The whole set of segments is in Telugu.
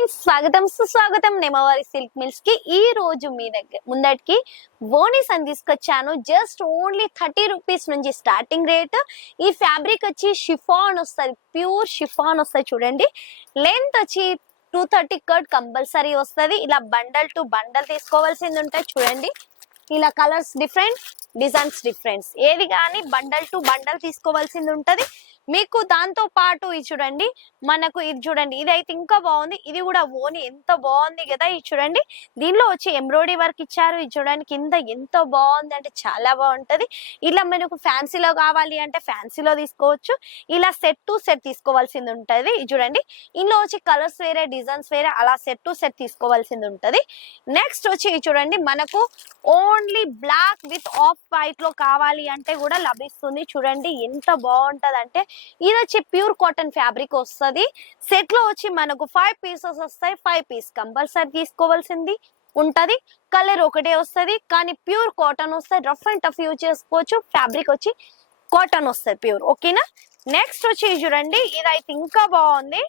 ఫ్రెండ్స్, స్వాగతం సుస్వాగతం నెమవారి సిల్క్ మిల్స్ కి. ఈ రోజు మీ దగ్గర ముందటికి ఓనీస్ అని తీసుకొచ్చాను. జస్ట్ ఓన్లీ 30 రూపీస్ నుంచి స్టార్టింగ్ రేట్. ఈ ఫ్యాబ్రిక్ వచ్చి షిఫాన్ వస్తుంది, ప్యూర్ షిఫాన్ వస్తుంది. చూడండి, లెంత్ వచ్చి 230 కట్ కంపల్సరీ వస్తుంది. ఇలా బండల్ టు బండల్ తీసుకోవాల్సింది ఉంటాయి. చూడండి, ఇలా కలర్స్ డిఫరెంట్, డిజైన్స్ డిఫరెంట్స్, ఏది కానీ బండల్ టు బండల్ తీసుకోవాల్సింది ఉంటది మీకు. దాంతో పాటు ఇది చూడండి, మనకు ఇది చూడండి, ఇది అయితే ఇంకా బాగుంది. ఇది కూడా ఓని ఎంత బాగుంది కదా. ఇది చూడండి, దీనిలో వచ్చి ఎంబ్రాయిడరీ వర్క్ ఇచ్చారు. ఇది చూడండి కింద ఎంత బాగుంది అంటే చాలా బాగుంటది. ఇలా మనకు ఫ్యాన్సీలో కావాలి అంటే ఫ్యాన్సీలో తీసుకోవచ్చు. ఇలా సెట్ టు సెట్ తీసుకోవాల్సింది ఉంటది. ఇది చూడండి, ఇందులో వచ్చి కలర్స్ వేరే, డిజైన్స్ వేరే, అలా సెట్ టు సెట్ తీసుకోవాల్సింది ఉంటది. నెక్స్ట్ వచ్చి ఇది చూడండి, మనకు only black with off white లో కావాలి అంటే కూడా లభిస్తుంది. చూడండి ఎంత బాగుంటది అంటే, ఇది వచ్చి ప్యూర్ కాటన్ ఫ్యాబ్రిక్ వస్తుంది. సెట్ లో వచ్చి మనకు 5 పీసెస్ వస్తాయి. 5 పీస్ కంపల్సరీ తీసుకోవాల్సింది ఉంటది. కలర్ ఒకటే వస్తుంది కానీ ప్యూర్ కాటన్ వస్తుంది. రఫ్ అండ్ టఫ్ యూజ్ చేసుకోవచ్చు. ఫ్యాబ్రిక్ వచ్చి కాటన్ వస్తుంది ప్యూర్. ఓకేనా. నెక్స్ట్ వచ్చి చూడండి, ఇదైతే ఇంకా బాగుంది,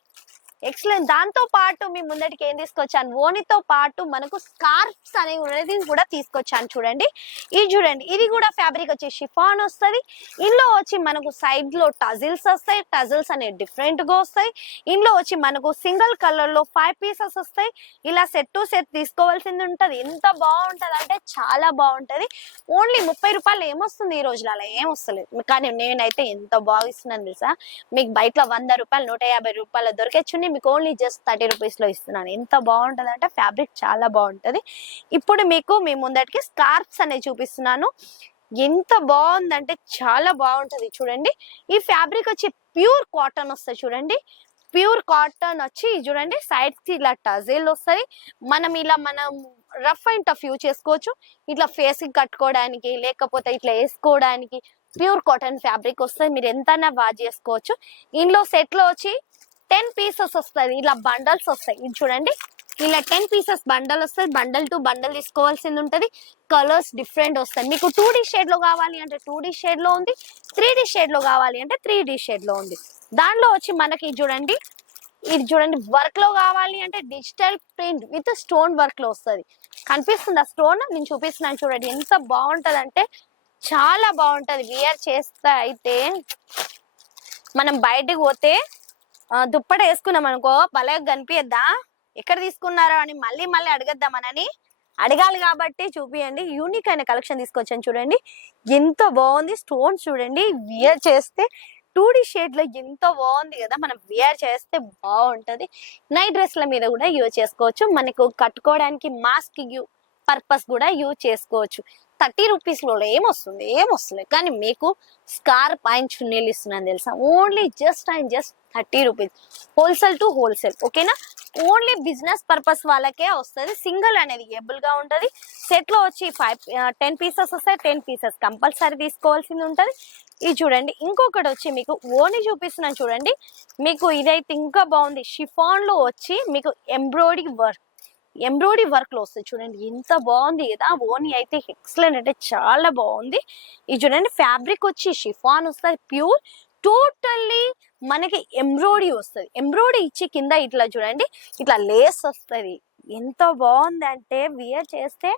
ఎక్సలెంట్. దాంతో పాటు మీ ముందటికి ఏం తీసుకొచ్చాను, ఓనితో పాటు మనకు స్కార్ఫ్స్ అనేది కూడా తీసుకొచ్చాను. చూడండి, ఇది చూడండి, ఇది కూడా ఫ్యాబ్రిక్ వచ్చి షిఫాన్ వస్తుంది. ఇందులో వచ్చి మనకు సైడ్ లో టజిల్స్ వస్తాయి. టజిల్స్ అనేవి డిఫరెంట్ గా వస్తాయి. ఇందులో వచ్చి మనకు సింగిల్ కలర్ లో 5 పీసెస్ వస్తాయి. ఇలా సెట్ టు సెట్ తీసుకోవాల్సింది ఉంటది. ఎంత బాగుంటది అంటే చాలా బాగుంటది. ఓన్లీ 30 రూపాయలు ఏమొస్తుంది ఈ రోజులో, అలా ఏం వస్తలేదు. కానీ నేనైతే ఎంత బాగా ఇస్తున్నాను తెలుసా. మీకు బయట 100 రూపాయలు 150 రూపాయలు దొరికేచుండి, మీకు ఓన్లీ జస్ట్ 30 రూపీస్ లో ఇస్తున్నాను. ఎంత బాగుంటది అంటే ఫ్యాబ్రిక్ చాలా బాగుంటది. ఇప్పుడు మీకు మీ ముందటికి స్కార్ఫ్స్ అనేవి చూపిస్తున్నాను. ఎంత బాగుందంటే చాలా బాగుంటది. చూడండి, ఈ ఫ్యాబ్రిక్ వచ్చి ప్యూర్ కాటన్ వస్తుంది. చూడండి, ప్యూర్ కాటన్ వచ్చి చూడండి, సైడ్స్ కి ఇలా టజిల్ వస్తుంది. మనం రఫ్ అండ్ టఫ్ యూజ్ చేసుకోవచ్చు. ఇట్లా ఫేస్ కి కట్టుకోవడానికి, లేకపోతే ఇట్లా వేసుకోవడానికి ప్యూర్ కాటన్ ఫ్యాబ్రిక్ వస్తుంది. మీరు ఎంతైనా వాష్ చేసుకోవచ్చు. ఇందులో సెట్ లో వచ్చి 10 పీసెస్ వస్తుంది. ఇలా బండల్స్ వస్తాయి. ఇది చూడండి, ఇలా 10 పీసెస్ బండల్ వస్తుంది. బండల్ టు బండల్ తీసుకోవాల్సింది ఉంటది. కలర్స్ డిఫరెంట్ వస్తాయి. మీకు 2D షేడ్ లో కావాలి అంటే 2D షేడ్ లో ఉంది. 3D షేడ్ లో కావాలి అంటే 3D షేడ్ లో ఉంది. దానిలో వచ్చి మనకి చూడండి, ఇది చూడండి, వర్క్ లో కావాలి అంటే digital print with stone work లో వస్తుంది. కనిపిస్తుంది ఆ స్టోన్, నేను చూపిస్తున్నాను. చూడండి ఎంత బాగుంటది అంటే చాలా బాగుంటది. వియర్ చేస్తే అయితే మనం బయటకు పోతే దుప్పట వేసుకున్నాం అనుకో, భలే కనిపిద్దా, ఎక్కడ తీసుకున్నారో అని మళ్ళీ మళ్ళీ అడగద్దామనని అడగాలి కాబట్టి చూపియండి. యూనిక్ అయిన కలెక్షన్ తీసుకొచ్చాను. చూడండి ఎంత బాగుంది. స్టోన్స్ చూడండి, వియర్ చేస్తే 2D షేడ్ లో ఎంత బాగుంది కదా. మనం వియర్ చేస్తే బాగుంటది. నైట్ డ్రెస్ల మీద కూడా యూజ్ చేసుకోవచ్చు. మనకు కట్టుకోవడానికి మాస్క్ పర్పస్ కూడా యూజ్ చేసుకోవచ్చు. 30 రూపీస్ లో ఏమొస్తుంది కానీ మీకు స్కార్ప్ అండ్ చున్నీలు ఇస్తున్నాను తెలుసా. Only just 30 rupees, wholesale to wholesale. ఓకేనా. ఓన్లీ బిజినెస్ పర్పస్ వాళ్ళకే వస్తుంది. సింగిల్ అనేది ఏబుల్ గా ఉంటది. సెట్ లో వచ్చి 10 పీసెస్ వస్తాయి. 10 పీసెస్ కంపల్సరీ తీసుకోవాల్సింది ఉంటది. ఇది చూడండి, ఇంకొకటి వచ్చి మీకు ఓని చూపిస్తున్నాను. చూడండి, మీకు ఇదైతే ఇంకా బాగుంది. షిఫాన్ లో వచ్చి మీకు ఎంబ్రాయిడరీ వర్క్ లో వస్తుంది. చూడండి ఎంత బాగుంది కదా. ఓని అయితే ఎక్సలెంట్ అంటే చాలా బాగుంది. ఇది చూడండి, ఫ్యాబ్రిక్ వచ్చి షిఫాన్ వస్తుంది ప్యూర్. టోటల్లీ మనకి ఎంబ్రాయిడరీ వస్తుంది. ఎంబ్రాయిడరీ ఇచ్చి కింద ఇట్లా చూడండి, ఇట్లా లేస్ వస్తుంది. ఎంత బాగుంది అంటే వియర్ చేస్తే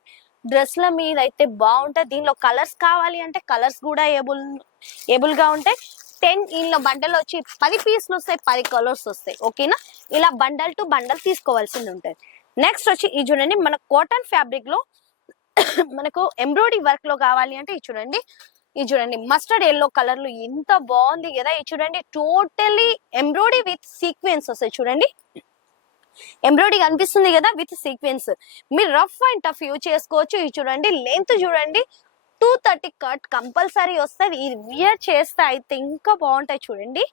డ్రెస్ల మీద అయితే బాగుంటది. దీనిలో కలర్స్ కావాలి అంటే కలర్స్ కూడా ఏబుల్ గా ఉంటాయి. 10 ఇందులో బండల్ వచ్చి 10 పీసులు వస్తాయి, 10 కలర్స్ వస్తాయి. ఓకేనా. ఇలా బండల్ టు బండల్ తీసుకోవాల్సింది ఉంటుంది. నెక్స్ట్ వచ్చి ఇది చూడండి, మన కాటన్ ఫ్యాబ్రిక్ లో మనకు ఎంబ్రాయిడరీ వర్క్ లో కావాలి అంటే ఇది చూడండి మస్టర్డ్ ఎల్లో కలర్ లో ఎంత బాగుంది కదా. ఇది చూడండి, టోటలీ ఎంబ్రాయిడరీ విత్ సీక్వెన్స్ వస్తాయి. చూడండి ఎంబ్రాయిడరీ కనిపిస్తుంది కదా విత్ సీక్వెన్స్. మీరు రఫ్ అండ్ టఫ్ యూజ్ చేసుకోవచ్చు. ఇది చూడండి, లెంత్ చూడండి 230 కట్ కంపల్సరీ వస్తుంది. ఇది వియర్ చేస్తే అయితే ఇంకా బాగుంటాయి. చూడండి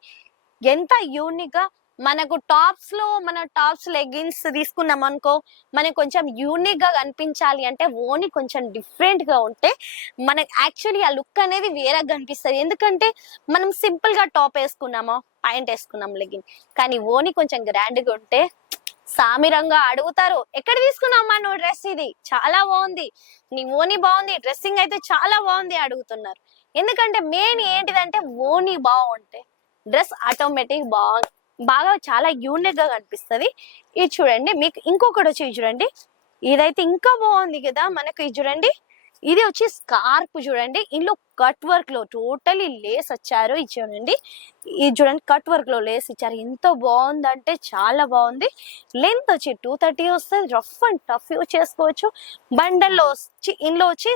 ఎంత యూనిక్ గా. మనకు టాప్స్ లెగ్గిన్స్ తీసుకున్నాం అనుకో, మనకు కొంచెం యూనిక్ గా కనిపించాలి అంటే ఓని కొంచెం డిఫరెంట్ గా ఉంటే మనకి యాక్చువల్లీ ఆ లుక్ అనేది వేరే కనిపిస్తుంది. ఎందుకంటే మనం సింపుల్ గా టాప్ వేసుకున్నామో, ప్యాంట్ వేసుకున్నాం, లెగ్గిన్, కానీ ఓని కొంచెం గ్రాండ్ గా ఉంటే సామిరంగా అడుగుతారు, ఎక్కడ తీసుకున్నామా నువ్వు డ్రెస్, ఇది చాలా బాగుంది, నీ ఓని బాగుంది, డ్రెస్సింగ్ అయితే చాలా బాగుంది అడుగుతున్నారు. ఎందుకంటే మెయిన్ ఏంటిదంటే ఓని బాగుంటే డ్రెస్ ఆటోమేటిక్ బాగా చాలా యూనిక్ గా కనిపిస్తుంది. ఇది చూడండి. మీకు ఇంకొకటి వచ్చి చూడండి, ఇదైతే ఇంకా బాగుంది కదా మనకు. ఇది చూడండి, ఇది వచ్చి స్కార్ప్ చూడండి. ఇందులో కట్ వర్క్ లో టోటలీ లేస్ వచ్చారు. ఇది చూడండి, ఇది చూడండి కట్ వర్క్ లో లేస్ ఇచ్చారు. ఎంత బాగుందంటే చాలా బాగుంది. లెంత్ వచ్చి 230 వస్తుంది. రఫ్ అండ్ టఫ్ యూజ్ చేసుకోవచ్చు. బండల్లో వచ్చి ఇందులో వచ్చి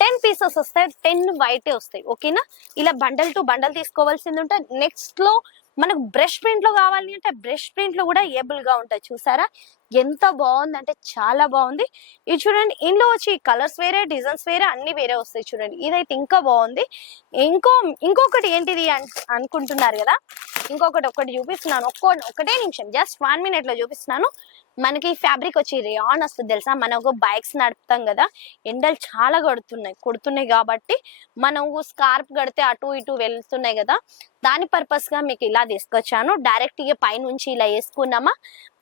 10 పీసెస్ వస్తాయి, 10 వైటే వస్తాయి. ఓకేనా, ఇలా బండల్ టు బండల్ తీసుకోవాల్సింది ఉంటే. నెక్స్ట్ లో మనకు బ్రష్ ప్రింట్ లో కావాలి అంటే బ్రష్ ప్రింట్ లో కూడా ఏబుల్ గా ఉంటాయి. చూసారా ఎంత బాగుంది అంటే చాలా బాగుంది. ఇది చూడండి, ఇందులో వచ్చి కలర్స్ వేరే, డిజైన్స్ వేరే, అన్ని వేరే వస్తాయి. చూడండి ఇదైతే ఇంకా బాగుంది. ఇంకొకటి ఏంటిది అనుకుంటున్నారు కదా, ఒకటి చూపిస్తున్నాను. ఒకటే నిమిషం, జస్ట్ 1 minute లో చూపిస్తున్నాను. మనకి ఫ్యాబ్రిక్ వచ్చి రేయాన్ వస్తుంది తెలుసా. మనకు బైక్స్ నడుపుతాం కదా, ఎండలు చాలా కొడుతున్నాయి కాబట్టి మనం స్కార్ప్ కడితే అటు ఇటు వెళ్తున్నాయి కదా, దాని పర్పస్ గా మీకు ఇలా తీసుకొచ్చాను. డైరెక్ట్ గా పైనుంచి ఇలా వేసుకున్నామా,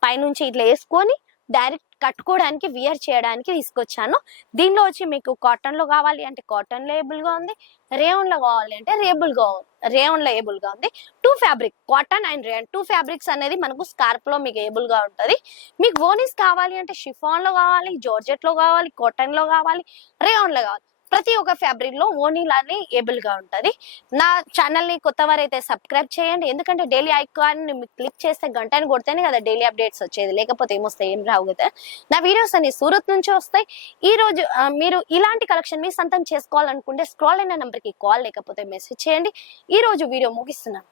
పైనుంచి ఇట్లా వేసుకొని డైరెక్ట్ కట్టుకోవడానికి, వియర్ చేయడానికి తీసుకొచ్చాను. దీనిలో వచ్చి మీకు కాటన్ లో కావాలి అంటే కాటన్ లో ఏబుల్ గా ఉంది, రేయాన్ లో కావాలి అంటే రేయాన్ లో ఏబుల్ గా ఉంది. 2 fabric, cotton and rayon 2 fabrics అనేది మనకు స్కార్ప్ లో మీకు ఏబుల్ గా ఉంటది. మీకు వోనీస్ కావాలి అంటే షిఫాన్ లో కావాలి, జార్జెట్ లో కావాలి, కాటన్ లో కావాలి, రేయాన్ లో కావాలి. ప్రతి ఒక్క ఫ్యాబ్రిక్ లో ఓనీలానే ఏబుల్ గా ఉంటది. నా ఛానల్ ని కొత్త వారైతే సబ్స్క్రైబ్ చేయండి, ఎందుకంటే డైలీ ఐకాన్ క్లిక్ చేస్తే గంటని కొడితేనే కదా డైలీ అప్డేట్స్ వచ్చేది, లేకపోతే ఏమొస్తాయి, ఏం రావు కదా. నా వీడియోస్ అన్ని సూరత్ నుంచి వస్తాయి. ఈ రోజు మీరు ఇలాంటి కలెక్షన్ మీ సొంతం చేసుకోవాలనుకుంటే స్క్రాల్ అయిన నెంబర్ కి కాల్ లేకపోతే మెసేజ్ చేయండి. ఈ రోజు వీడియో ముగిస్తున్నాను.